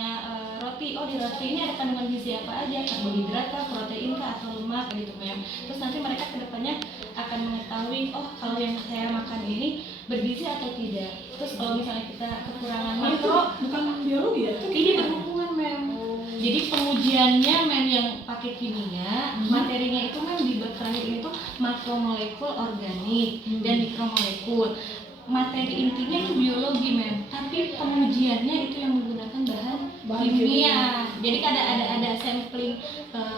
misalnya roti, oh di roti ini ada kandungan gizi apa aja, karbohidrat kah, protein kah, atau lemak gitu mem. Terus nanti mereka kedepannya akan mengetahui, oh kalau yang saya makan ini bergizi atau tidak. Terus kalau misalnya kita kekurangan makro, bukan biologi ya? ini berhubungan mem. Jadi pengujiannya mem yang pakai kimia, materinya itu mem di bab terakhir ini tuh makromolekul organik dan mikromolekul. Materi intinya itu biologi mem, tapi pengujiannya itu yang menggunakan bahan kimia. Jadi ada sampling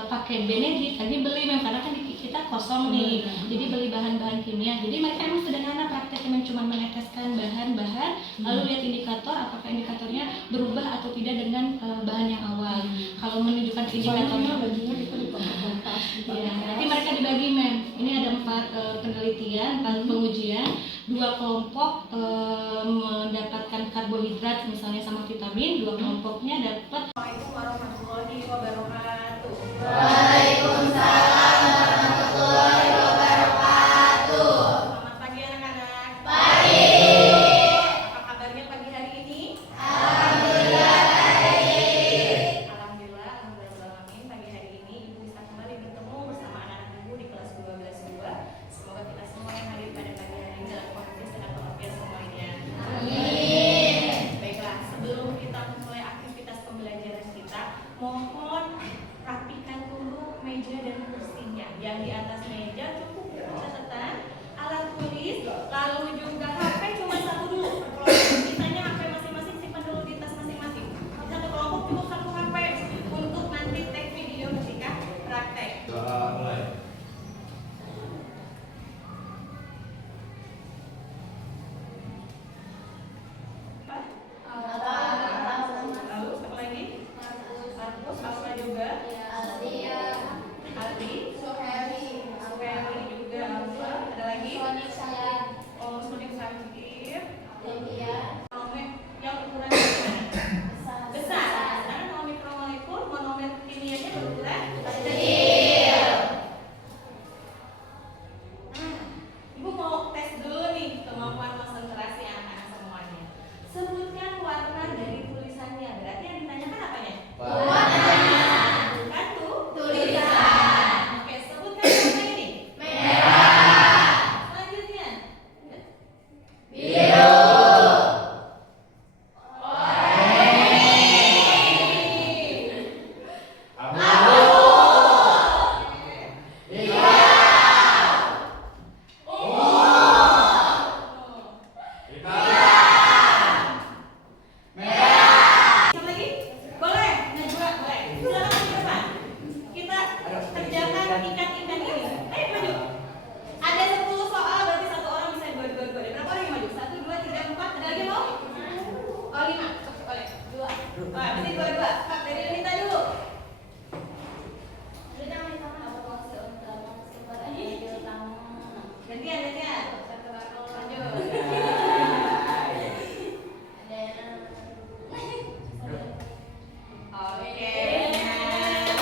pakai Benedict, tadi beli mem karena kan kita kosong nih. Jadi beli bahan-bahan kimia. Jadi mereka emang sederhana prakteknya cuma meneteskan bahan-bahan, lalu lihat indikator apakah indikatornya berubah atau tidak dengan bahan yang awal. Kalau menunjukkan indikatornya ya, nanti mereka dibagi mem. Ini ada 4 penelitian, 4 pengujian. 2 kelompok mendapatkan karbohidrat misalnya sama vitamin, 2 kelompoknya dapat. Assalamualaikum warahmatullahi wabarakatuh. Waalaikumsalam warahmatullahi wabarakatuh. Selamat pagi anak-anak. Pagi. Apa kabarnya pagi hari ini? Alhamdulillah baik. Alhamdulillah, alhamdulillah. Pagi hari ini Ibu bisa kembali bertemu bersama anak-anak Ibu di kelas 12-2. Semoga kita semua yang hadir pada pagi hari ini dalam kondisi sehat walafiat semuanya. Amin. Baiklah, sebelum kita mulai aktivitas pembelajaran kita, mohon rapikan dulu meja dan kursinya. Yang di atas meja cukup catatan, alat tulis, lalu juga HP cuma 1 dulu per kelompok. Sisanya HP masing-masing simpan dulu di tas masing-masing. Satu kelompok cukup 1 HP untuk nanti take video ketika praktek. Lalu siapa lagi? Markus, Alfa juga. Aldi, Suheri juga, Alfa. Ada lagi? Oh, Sonik Sakir. Monomer yang ukurannya gimana? Besar. Sekarang kalau mikromolekul, monomer kimianya berukuran kecil. Ibu mau tes dulu nih kemampuan konsentrasi anak-anak semuanya. Sebutkan warna dari tulisannya. Berarti yang ditanyakan apanya? Bukan tulisan. Oke, sebutkan warna ini. Selanjutnya. Siapa lagi? Boleh, Najwa, boleh. Silakan maju ke depan. Kita kerjakan ikan-ikan ini. Maju. Ada 10 soal, berarti 1 orang bisa dua. Berapa orang yang maju? 1, 2, 3, 4. Ada lagi mau? Oh, 5. Boleh. 2. Wah, berarti 2. Kak, dari Lita dulu. Gantian. Lanjut. Oke. Lanjut.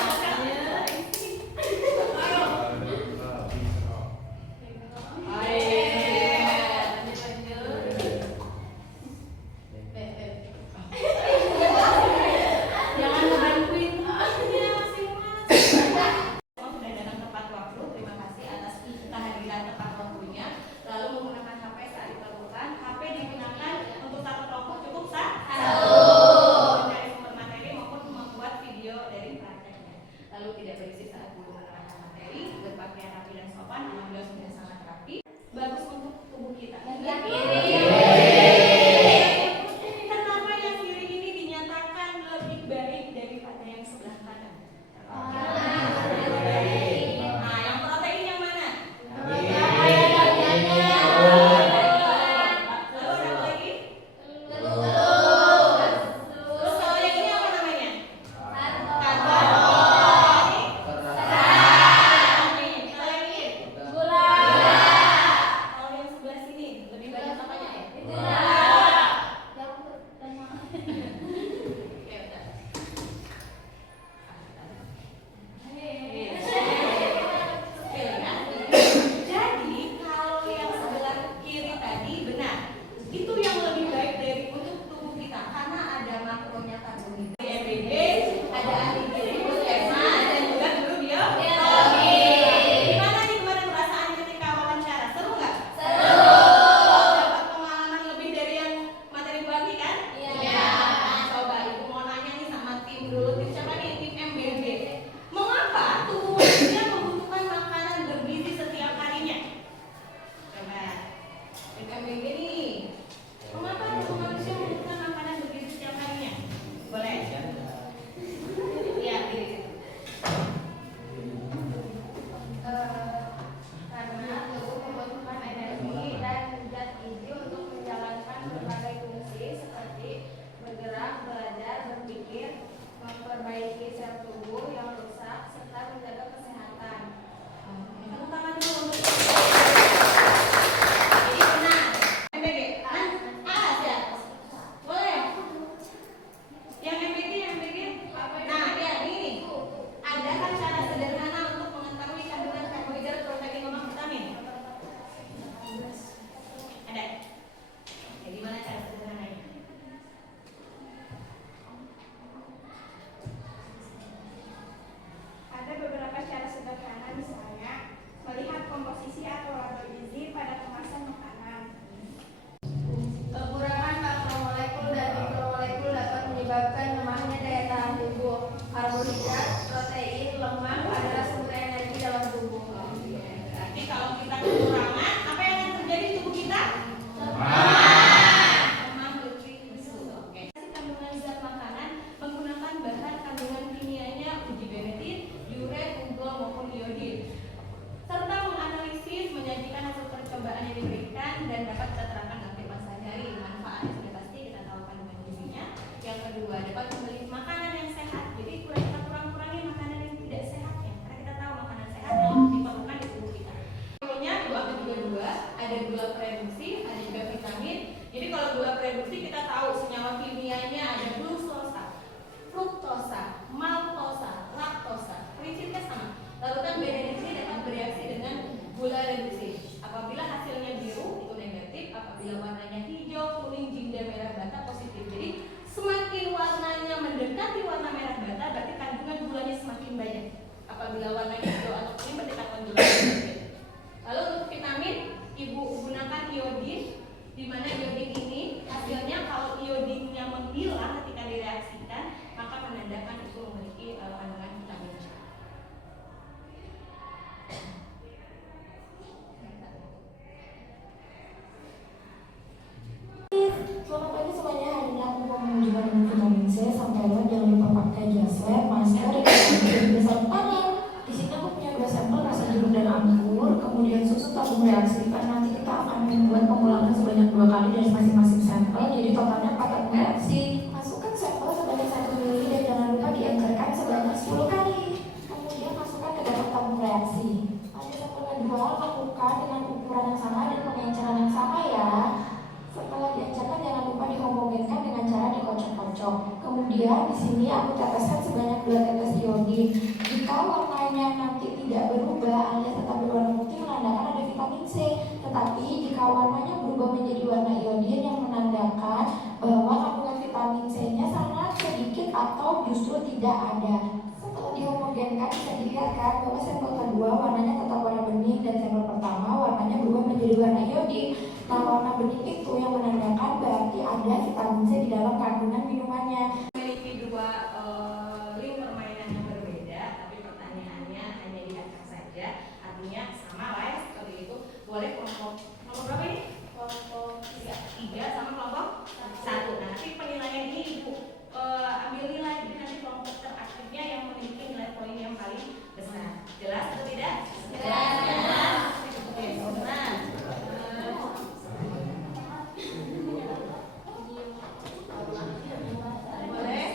lemahnya daya tahan tubuh. Karbohidrat, protein, lemak adalah sumber energi dalam tubuh. Berarti kalau kita kekurangan, apa yang akan terjadi di tubuh kita? Lemah, letih, lesu. Oke. Kandungan zat makanan menggunakan bahan kandungan kimianya uji genetik, uret, unggul maupun iodin, serta menganalisis, menyajikan hasil percobaan yang diberikan dan dapat kita terapkan dalam kehidupan sehari-hari. Manfaatnya sudah pasti kita tahu kandungan gizinya. Yang kedua, dapat membeli makanan yang sehat. Jadi kita kurang-kurangi makanan yang tidak sehat ya, karena kita tahu makanan sehat yang diperlukan di tubuh kita. Gulanya ada dua, ada gula prereduksi, ada juga vitamin. Jadi kalau gula prereduksi kita tahu senyawa kimianya ada glukosa, fruktosa, maltosa, laktosa. Prinsipnya sama. Larutan beda di sini dapat bereaksi dengan gula reduksi. Apabila hasilnya biru itu negatif, apabila warnanya hijau, kuning, jingga, merah bata positif. Jadi semakin warnanya mendekati warna merah bata berarti kandungan gulanya semakin banyak. Apabila warnanya hijau atau kuning berarti kandungan gulanya sedikit. Lalu untuk vitamin, ibu gunakan iodin, di mana iodin ini hasilnya kalau iodinnya menghilang ketika direaksikan maka menandakan itu memiliki kandungan vitamin C. Selamat pagi semuanya, hari ini aku mau menunjukkan dengan vitamin C. Sampai lo jangan lupa pakai jas lab, masker, dan juga sarung tangan. Di sini aku punya 2 sampel rasa jeruk dan anggur, kemudian susu tabung reaksi. Karena nanti kita akan membuat pengulangan sebanyak 2 kali dari masing-masing sampel, jadi totalnya 4 tabung reaksi. Masukkan sampel sebanyak 1 ml dan jangan lupa diencerkan sebanyak 10 kali. Kemudian masukkan ke dalam tabung reaksi. Pada sampel kedua, lakukan dengan ukuran yang sama dan pengenceran yang sama ya. Setelah diencerkan jangan lupa dihomogenkan dengan cara dikocok-kocok. Kemudian di sini aku teteskan sebanyak 2 tetes iodin. Jika warnanya nanti tidak berubah alias tetap berwarna putih menandakan ada vitamin C. Tetapi jika warnanya berubah menjadi warna iodin yang menandakan bahwa kandungan vitamin C-nya sangat sedikit atau justru tidak ada. Setelah dihomogenkan bisa dilihat kan bahwa sampel kedua warnanya tetap warna bening dan sampel pertama warnanya berubah menjadi warna iodin. Nah, warna bening itu yang menandakan berarti ada vitamin C di dalam kandungan minumannya. Memiliki 2 link permainan yang berbeda, tapi pertanyaannya hanya diacak saja. Artinya sama lah ya, seperti itu. Boleh kelompok berapa ini? Kelompok 3 sama kelompok 1. Nah, nanti penilaian ini ibu ambil nilai, jadi nanti kelompok teraktifnya yang memiliki nilai poin yang paling besar. Jelas atau tidak? Jelas. Oke, nah. Boleh?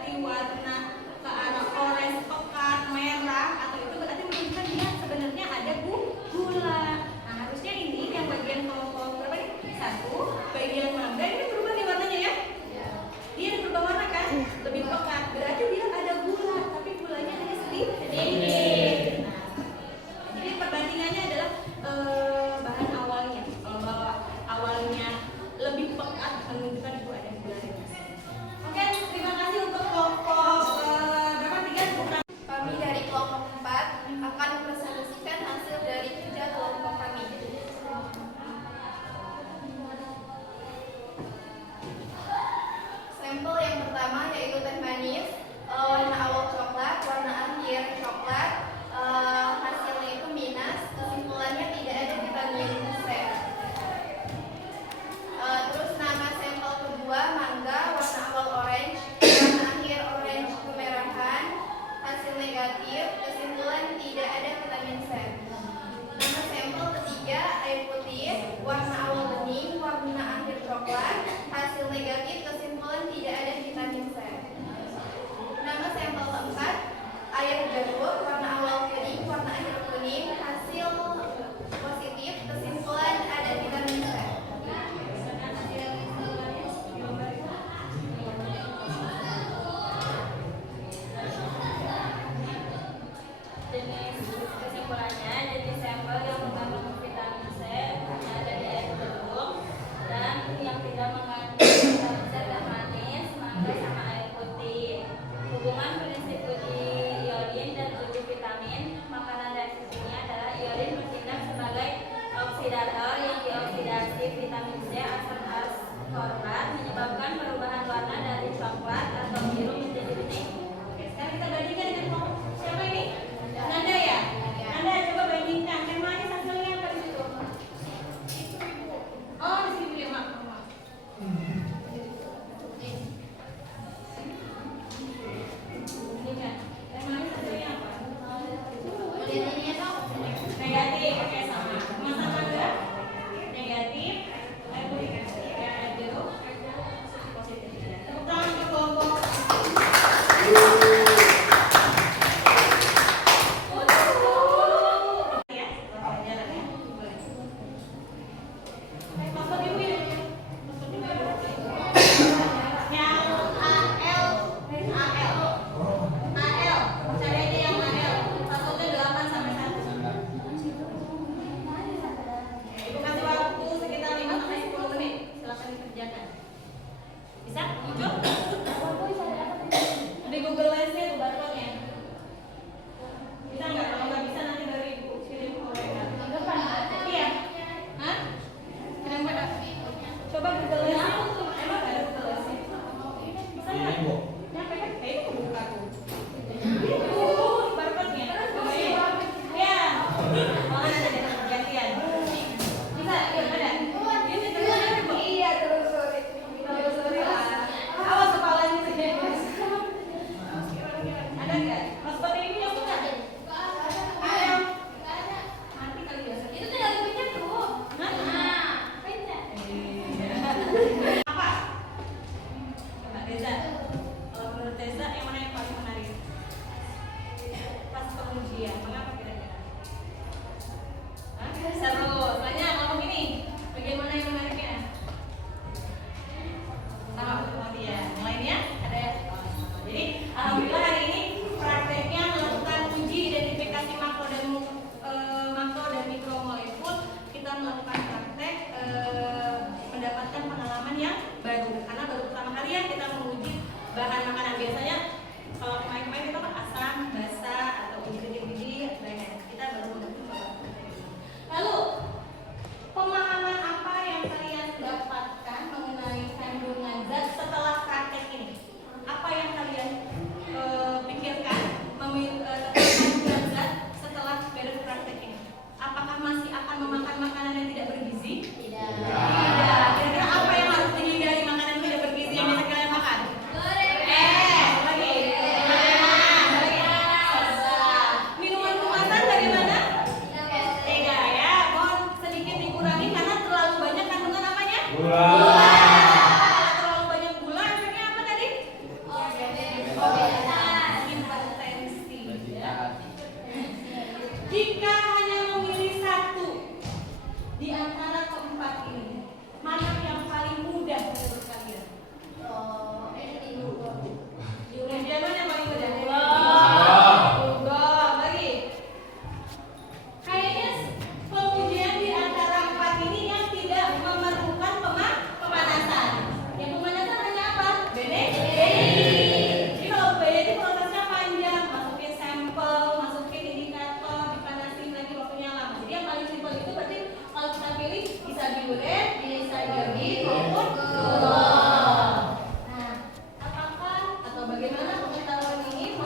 berarti warna ke arah orange pekat, merah, atau itu berarti menunjukkan dia sebenarnya ada gula. Nah, harusnya ini yang bagian kelompok berapa nih? 1, bagian mana? Ini berubah nih warnanya ya? Dia ada berubah warna kan? Lebih pekat, berarti dia ada gula, tapi gulanya hanya sedikit. Nah, jadi perbandingannya adalah bahan awalnya. Kalau awalnya lebih pekat menunjukkan itu ada gula. Oke, terima kasih untuk kelompok berapa 3 bukan? Kami dari kelompok 4 akan mempresentasikan hasil dari kerja kelompok kami.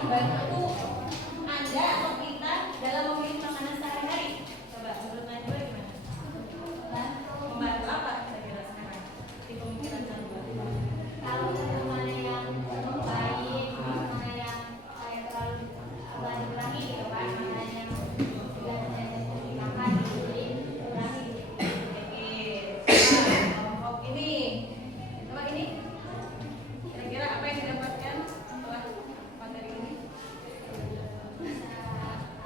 membantu Anda atau kita dalam memilih makanan sehari-hari? Coba menurut Najwa gimana? Membantu apa kira-kira sekarang di pemikiran Najwa? Kalau mana yang baik, mana yang kayak terlalu berani gitu kan, mana yang juga dimakan jadi berani. Oke, kelompok ini, coba ini, kira-kira apa yang didapatkan setelah materi ini?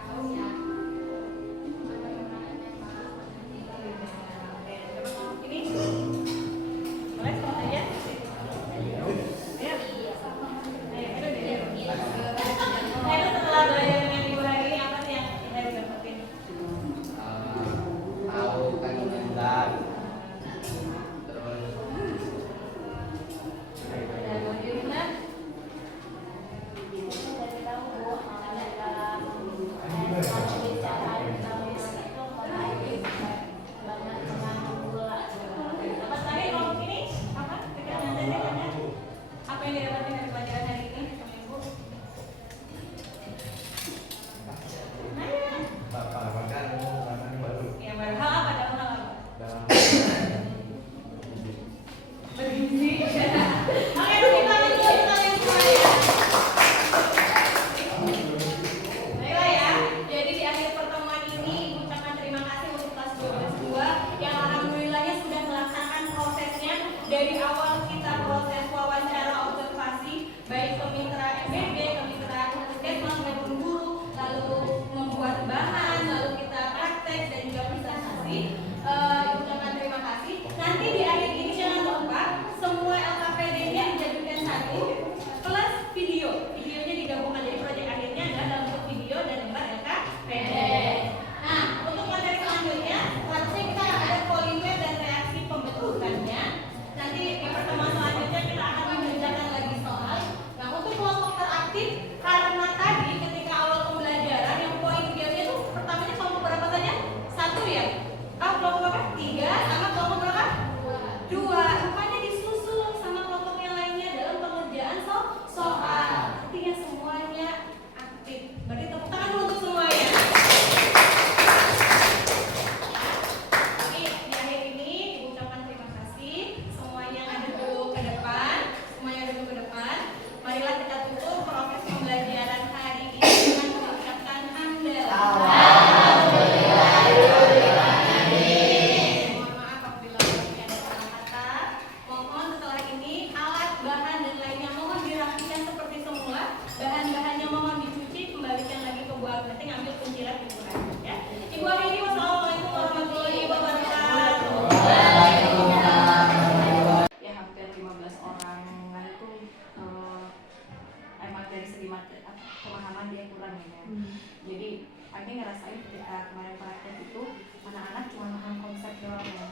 Tahu ya. Oke, coba kelompok ini, boleh sebut aja? Ayo. Ayo, itu deh. Nah, itu setelah belajar dengan Ibu hari ini apa sih yang kita didapetin? Tahu kandungan terus Dan Yurina, Dari tahu ada dalam pembicaraan menulis itu baik banget dengan gula. dapat lagi kelompok ini apa? Pikiran Anda deh, Anda. Apa yang didapatin dari pelajaran hari ini sama Ibu? Nah, bapak makan makanan baru yang baru hal apa? Dalam hal apa? dalam Bergizi. Oke, kita lanjut kalian semuanya. Baiklah ya. Jadi di akhir pertemuan ini Ibu ucapkan terima kasih untuk kelas 12 yang alhamdulillahnya sudah melaksanakan prosesnya dari awal kita proses wawancara observasi baik ke mitra MBB, ke mitra puskesmas maupun guru, lalu membuat bahan, lalu kita praktek dan juga presentasi. Ibu ucapkan terima kasih. Nanti di akhir ini jangan lupa semua LKPD-nya dijadikan satu plus video. Videonya digabungkan jadi proyek akhirnya adalah dalam bentuk video dan lembar LKPD. Nah, untuk materi selanjutnya, selanjutnya kita ada polimer dan reaksi pembentukannya. Nanti di pertemuan selanjutnya kita akan mengerjakan lagi soal. Nah, untuk kelompok teraktif karena tadi ketika awal pembelajaran yang poin videonya itu pertamanya kelompok berapa saja? 1 ya? Kelompok berapa? 3 sama kelompok berapa? 2. Rupanya disusul sama kelompok yang lainnya dalam pengerjaan soal. Artinya semuanya aktif. Berarti tepuk tangan dulu untuk semuanya. Oke, di akhir ini Ibu ucapkan terima kasih. Semuanya ada dulu ke depan. Semuanya ada dulu ke depan. Marilah kita tutup proses pembelajaran hari ini dengan mengucapkan hamdalah. Mohon maaf apabila masih ada salah kata. Mohon setelah ini alat, bahan dan lainnya mohon dirapikan seperti semula. Bahan-bahannya mohon dicuci, kembalikan lagi ke buah penting, ambil kunciran Ibu Hari ya. Ibu Hari ini wassalamualaikum warahmatullahi wabarakatuh. Ya hampir 15 orang itu emang dari segi pemahaman dia kurang ya. Jadi Ani ngerasain ketika kemarin praktek itu anak-anak cuma paham konsep doang ya.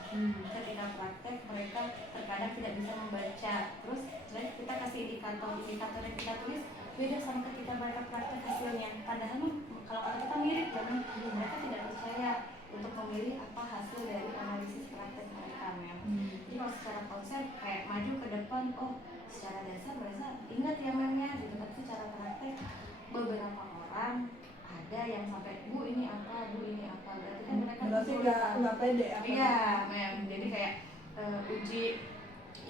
Ketika praktek mereka terkadang tidak bisa membaca. Terus kita kasih indikator yang kita tulis beda sama ketika mereka praktek hasilnya. Padahal kalau kita mirip kan mereka tidak percaya untuk memilih apa hasil dari analisis praktek mereka mem. Jadi kalau secara konsep kayak maju ke depan, oh secara dasar mereka ingat ya memnya gitu, tapi secara praktek beberapa orang ada yang sampai bu ini apa, berarti kan mereka berarti nggak pede apa? Iya mem, jadi kayak uji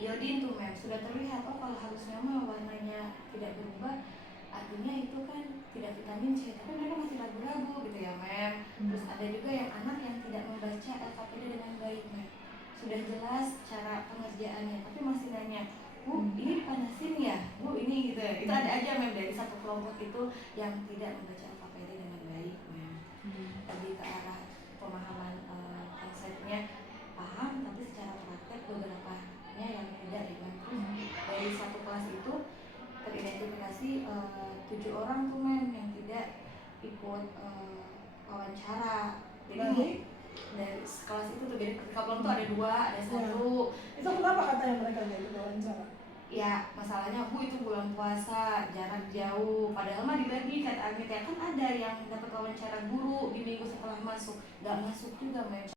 iodin tuh mem sudah terlihat, oh kalau harusnya mah warnanya tidak berubah artinya itu kan tidak vitamin C, tapi mereka masih ragu-ragu gitu ya mem. Terus ada juga yang anak yang tidak membaca LKPD dengan baik mem, sudah jelas cara pengerjaannya tapi masih nanya, bu ini panasin ya, bu ini gitu. Itu ada aja mem dari satu kelompok itu yang tidak membaca LKPD dengan baik mem. Lebih ke arah pemahaman konsepnya paham tapi secara praktek beberapanya yang tidak ya mem. Terus dari satu kelas itu teridentifikasi 7 orang tuh mem yang tidak ikut wawancara. Jadi dari kelas itu tuh, jadi kelompok tuh ada 2, ada 1. Itu kenapa katanya mereka nggak ikut wawancara? Ya masalahnya bu itu bulan puasa jarak jauh, padahal mah dibagi kata Amit ya kan ada yang dapat wawancara guru di minggu setelah masuk, nggak masuk juga mem.